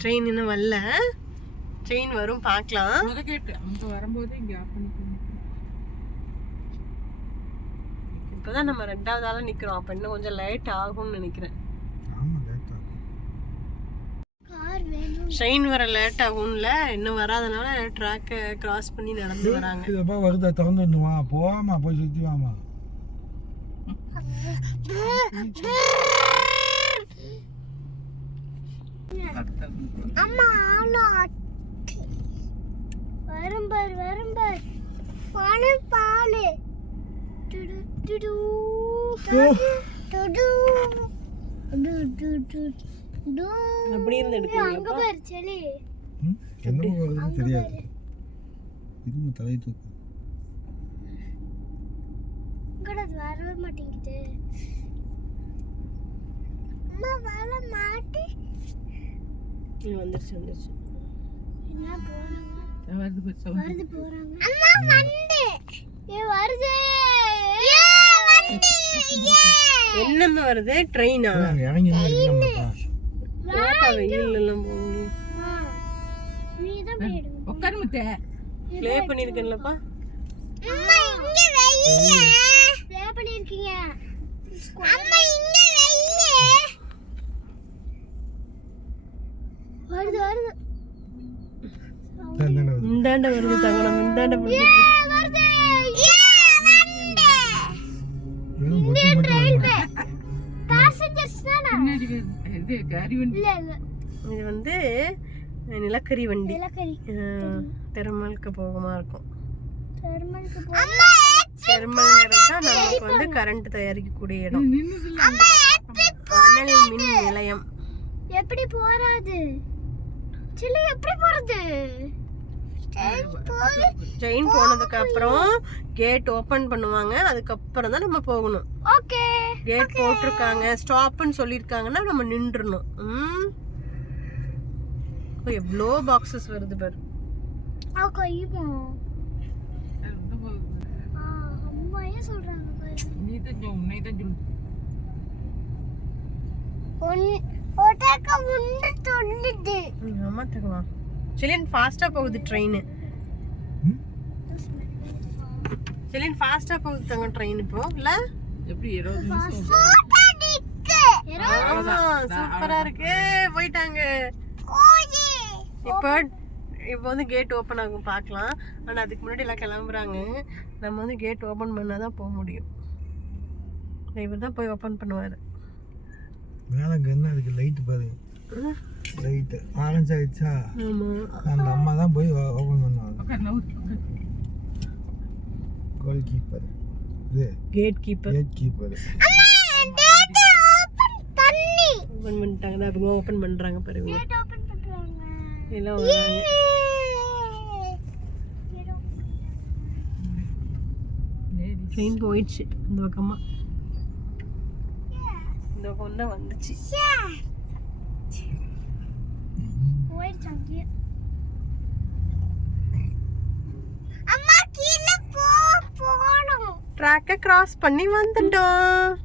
Train இன்னும் வரல. Train வரும், பார்க்கலாம். இப்பதான் நம்ம 2வது ஆளா நிக்கிறோம். அப்ப இன்னும் கொஞ்சம் லேட் ஆகும்னு நினைக்கிறேன். ட்ரெயின் வர லேட் ஆகும்ல, இன்னும் வராதனால ட்ராக்கை கிராஸ் பண்ணி நடந்து வராங்க. இதப்பா வருதா, திறந்துடுமா? போவாமா, போய் சுற்றி வாமா. அம்மா வரும்பார் வரும்பார் பாலு டுடு டுடு டுடு டுடு டு அப்படி இருந்து எடுக்கீங்க. அங்க பாரு செலி. என்ன வருதுன்னு தெரியாது. இது தலை தூக்கு. கடது வரவே மாட்டேங்குது. அம்மா வர மாட்டே. இது வந்துருச்சு. என்ன போறாங்க? வருது போறாங்க. அம்மா வந்து. வருது. என்னம்மா வருது? ட்ரெயினா? இறங்கி நிக்கலாம்ப்பா. பாப்பா வெயில்ல எல்லாம் போக முடியும். நீ தான் போய் உட்கார் முட்டை. ப்ளே பண்ணிருக்கேன்லப்பா. அம்மா இங்க வெயில்ல ப்ளே பண்ணிருக்கீங்க. அம்மா இங்க வெயில்ல வருது. இந்தாண்ட வருது தங்கடம். இந்தாண்ட வருது. இது வந்து நிலக்கரி வண்டி. தெர்மலுக்கு போகமா இருக்கும். தெர்மல் தான் நமக்கு வந்து கரண்ட் தயாரிக்கக்கூடிய இடம். அனல் மின் நிலையம். எப்படி போறது? சில எப்படி போறது? ட்ரெயின் போனதுக்கு அப்புறம் கேட் ஓபன் பண்ணுவாங்க. அதுக்கப்புறம் தான் நம்ம போகணும். ஓகே. கேட் போட்டிருக்காங்க, ஸ்டாப்னு சொல்லிருக்காங்கன்னா நம்ம நின்றணும். எவ்வளோ பாக்ஸஸ் வருது பாரு. ஆமா தங்கமா. செலின் ஃபாஸ்டா போகுது ட்ரெயின். செலின் ஃபாஸ்டா போகுது தங்க ட்ரெயின் இப்போ இல்ல? எப்படி 20 நிமிஷம் சூப்பரா இருக்கு. போயிட்டாங்க. இப்போ வந்து கேட் ஓபன் ஆகும், பார்க்கலாம். ஆனா அதுக்கு முன்னாடி எல்லாம் கிளம்புறாங்க. நம்ம வந்து கேட் ஓபன் பண்ணாதான் போக முடியும். இவர் தான் போய் ஓபன் பண்ணுவாரு. மேல என்ன இருக்கு? லைட் பாரு. லைட் ஆரஞ்சு ஆயிடுச்சா? அந்த அம்மா தான் போய் ஓபன் பண்ணுவாங்க. Goal keeper. இது கேட் கீப்பர். ஓபன் பண்ணிட்டாங்க. அவங்க ஓபன் பண்றாங்க பாருங்க. கேட் ஓபன் பண்றாங்க. எல்லாம் வராங்க. ட்ரெயின் போயிடுச்சு இந்த பக்கமா. இந்த பக்கம் தான் வந்துச்சு. அம்மா கீழ போகணும். ட்ராக்கை கிராஸ் பண்ணி வந்துட்டோம்.